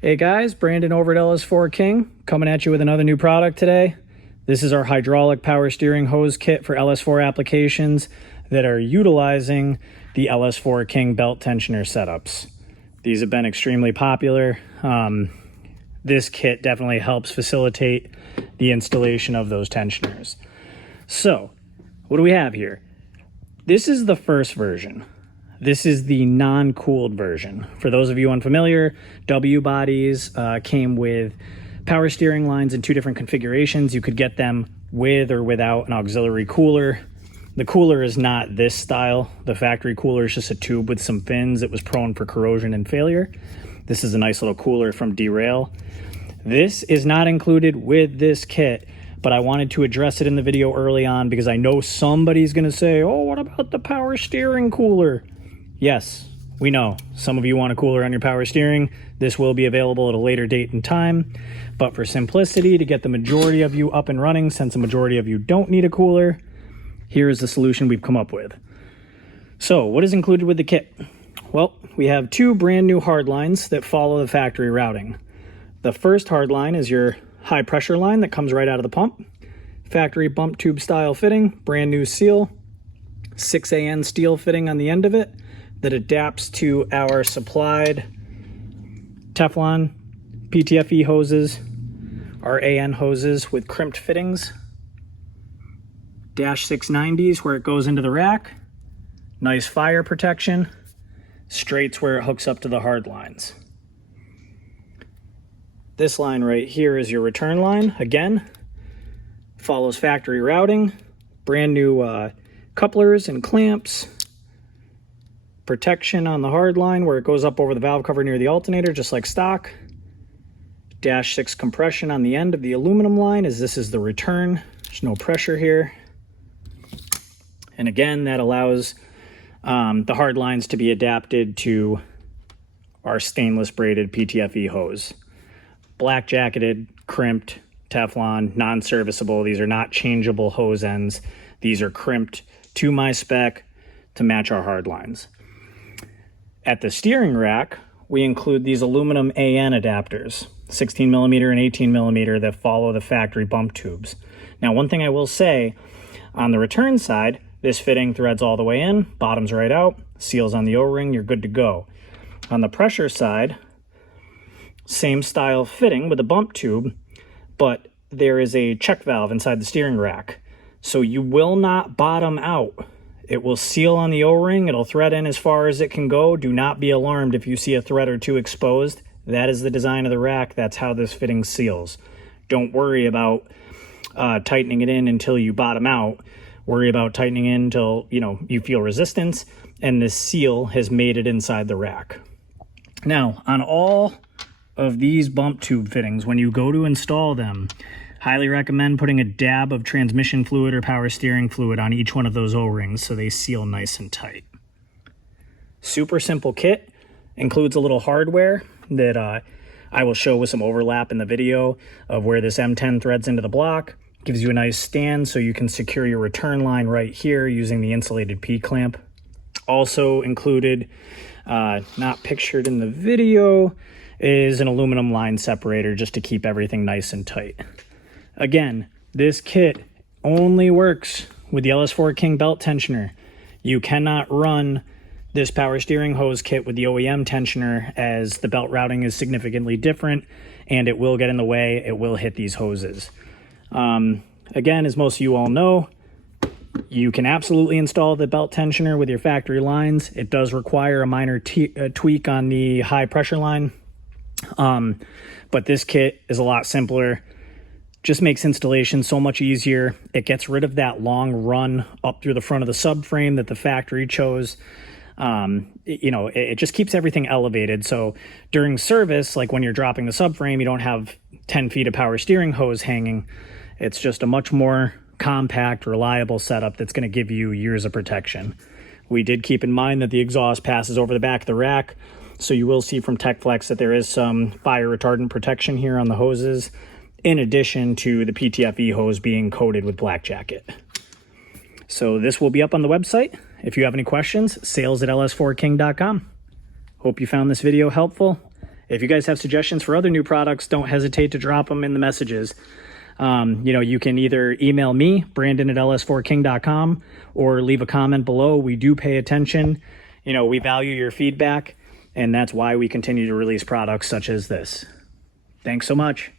Hey guys, Brandon over at LS4 King, coming at you with another new product today. This is our hydraulic power steering hose kit for LS4 applications that are utilizing the LS4 King belt tensioner setups. These have been extremely popular. This kit definitely helps facilitate the installation of those tensioners. So, what do we have here? This is the first version. This is the non-cooled version. For those of you unfamiliar, W bodies came with power steering lines in two different configurations. You could get them with or without an auxiliary cooler. The cooler is not this style. The factory cooler is just a tube with some fins. It was prone for corrosion and failure. This is a nice little cooler from Derail. This is not included with this kit, but I wanted to address it in the video early on because I know somebody's gonna say, oh, what about the power steering cooler? Yes, we know some of you want a cooler on your power steering. This will be available at a later date and time, but for simplicity, to get the majority of you up and running, since the majority of you don't need a cooler, here is the solution we've come up with. So what is included with the kit? Well, we have two brand new hard lines that follow the factory routing. The first hard line is your high pressure line that comes right out of the pump. Factory bump tube style fitting, brand new seal, 6AN steel fitting on the end of it that adapts to our supplied Teflon PTFE hoses, our AN hoses with crimped fittings, dash 690s where it goes into the rack, nice fire protection, straights where it hooks up to the hard lines. This line right here is your return line. Again, follows factory routing, brand new couplers and clamps, protection on the hard line where it goes up over the valve cover near the alternator, just like stock. Dash 6 compression on the end of the aluminum line, as this is the return. There's no pressure here. And again, that allows the hard lines to be adapted to our stainless braided PTFE hose. Black jacketed, crimped, Teflon, non-serviceable. These are not changeable hose ends. These are crimped to my spec to match our hard lines. At the steering rack, we include these aluminum AN adapters, 16 millimeter and 18 millimeter, that follow the factory bump tubes. Now, one thing I will say, on the return side, this fitting threads all the way in, bottoms right out, seals on the O-ring, you're good to go. On the pressure side, same style fitting with a bump tube, but there is a check valve inside the steering rack. So you will not bottom out. It will seal on the O-ring. It'll thread in as far as it can go. Do not be alarmed if you see a thread or two exposed. That is the design of the rack. That's how this fitting seals. Don't worry about tightening it in until you bottom out. Worry about tightening in until you feel resistance, and this seal has made it inside the rack. Now, on all of these bump tube fittings, when you go to install them, highly recommend putting a dab of transmission fluid or power steering fluid on each one of those O-rings so they seal nice and tight. Super simple kit. Includes a little hardware that I will show with some overlap in the video of where this M10 threads into the block. Gives you a nice stand so you can secure your return line right here using the insulated P-clamp. Also included, not pictured in the video, is an aluminum line separator just to keep everything nice and tight. Again, this kit only works with the LS4 King belt tensioner. You cannot run this power steering hose kit with the OEM tensioner, as the belt routing is significantly different and it will get in the way. It will hit these hoses. Again, as most of you all know, you can absolutely install the belt tensioner with your factory lines. It does require a minor tweak on the high pressure line, but this kit is a lot simpler. Just makes installation so much easier. It gets rid of that long run up through the front of the subframe that the factory chose. It just keeps everything elevated. So during service, like when you're dropping the subframe, you don't have 10 feet of power steering hose hanging. It's just a much more compact, reliable setup that's going to give you years of protection. We did keep in mind that the exhaust passes over the back of the rack, so you will see from TechFlex that there is some fire retardant protection here on the hoses, in addition to the PTFE hose being coated with black jacket. So this will be up on the website. If you have any questions, sales@ls4king.com. Hope you found this video helpful. If you guys have suggestions for other new products, don't hesitate to drop them in the messages. You can either email me, Brandon at LS4King.com, or leave a comment below. We do pay attention. We value your feedback, and that's why we continue to release products such as this. Thanks so much.